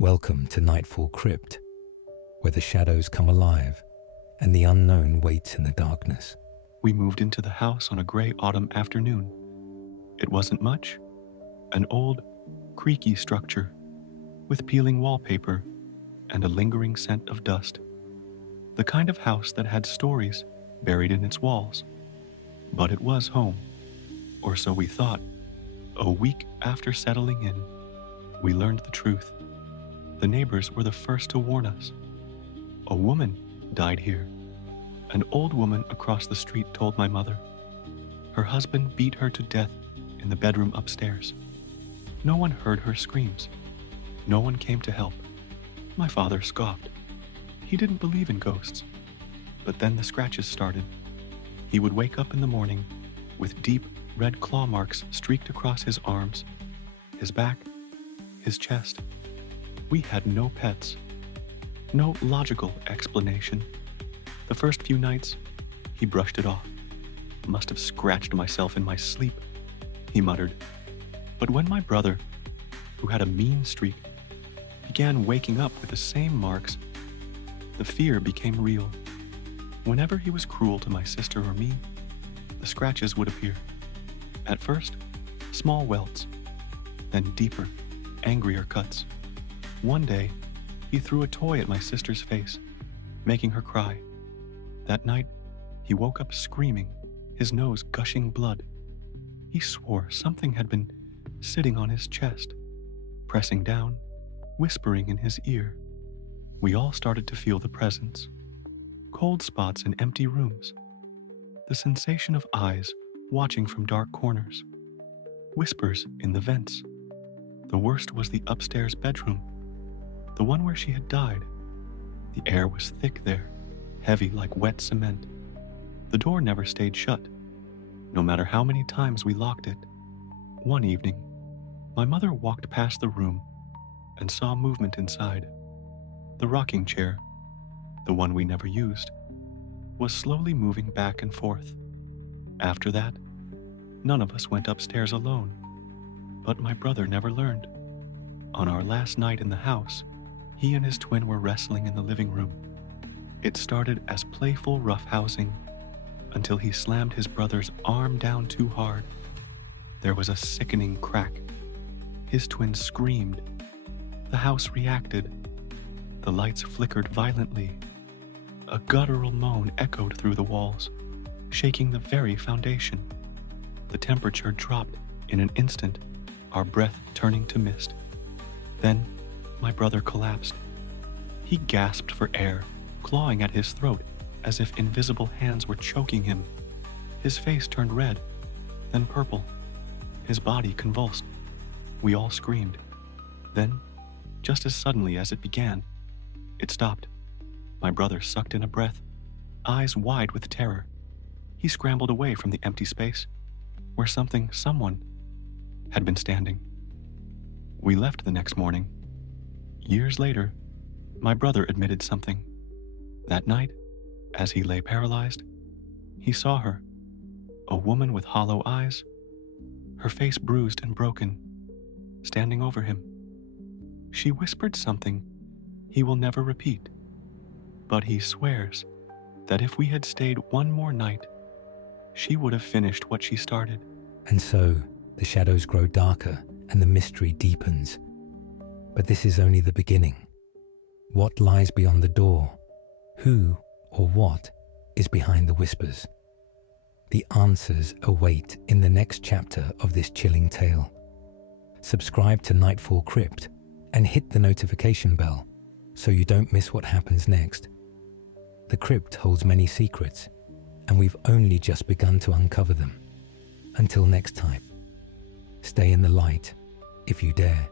Welcome to Nightfall Crypt, where the shadows come alive and the unknown waits in the darkness. We moved into the house on a gray autumn afternoon. It wasn't much. An old, creaky structure with peeling wallpaper and a lingering scent of dust. The kind of house that had stories buried in its walls. But it was home, or so we thought. A week after settling in, we learned the truth. The neighbors were the first to warn us. A woman died here. An old woman across the street told my mother. Her husband beat her to death in the bedroom upstairs. No one heard her screams. No one came to help. My father scoffed. He didn't believe in ghosts. But then the scratches started. He would wake up in the morning with deep red claw marks streaked across his arms, his back, his chest. We had no pets. No logical explanation. The first few nights, he brushed it off. Must have scratched myself in my sleep, he muttered. But when my brother, who had a mean streak, began waking up with the same marks, the fear became real. Whenever he was cruel to my sister or me, the scratches would appear. At first, small welts, then deeper, angrier cuts. One day, he threw a toy at my sister's face, making her cry. That night, he woke up screaming, his nose gushing blood. He swore something had been sitting on his chest, pressing down, whispering in his ear. We all started to feel the presence. Cold spots in empty rooms. The sensation of eyes watching from dark corners. Whispers in the vents. The worst was the upstairs bedroom, the one where she had died. The air was thick there, heavy like wet cement. The door never stayed shut, no matter how many times we locked it. One evening, my mother walked past the room and saw movement inside. The rocking chair, the one we never used, was slowly moving back and forth. After that, none of us went upstairs alone, but my brother never learned. On our last night in the house, he and his twin were wrestling in the living room. It started as playful roughhousing until he slammed his brother's arm down too hard. There was a sickening crack. His twin screamed. The house reacted. The lights flickered violently. A guttural moan echoed through the walls, shaking the very foundation. The temperature dropped in an instant, our breath turning to mist. Then, my brother collapsed. He gasped for air, clawing at his throat as if invisible hands were choking him. His face turned red, then purple. His body convulsed. We all screamed. Then, just as suddenly as it began, it stopped. My brother sucked in a breath, eyes wide with terror. He scrambled away from the empty space where someone had been standing. We left the next morning. Years later, my brother admitted something. That night, as he lay paralyzed, he saw her, a woman with hollow eyes, her face bruised and broken, standing over him. She whispered something he will never repeat, but he swears that if we had stayed one more night, she would have finished what she started. And so, the shadows grow darker and the mystery deepens. But this is only the beginning. What lies beyond the door? Who or what is behind the whispers? The answers await in the next chapter of this chilling tale. Subscribe to Nightfall Crypt and hit the notification bell so you don't miss what happens next. The crypt holds many secrets, and we've only just begun to uncover them. Until next time, stay in the light if you dare.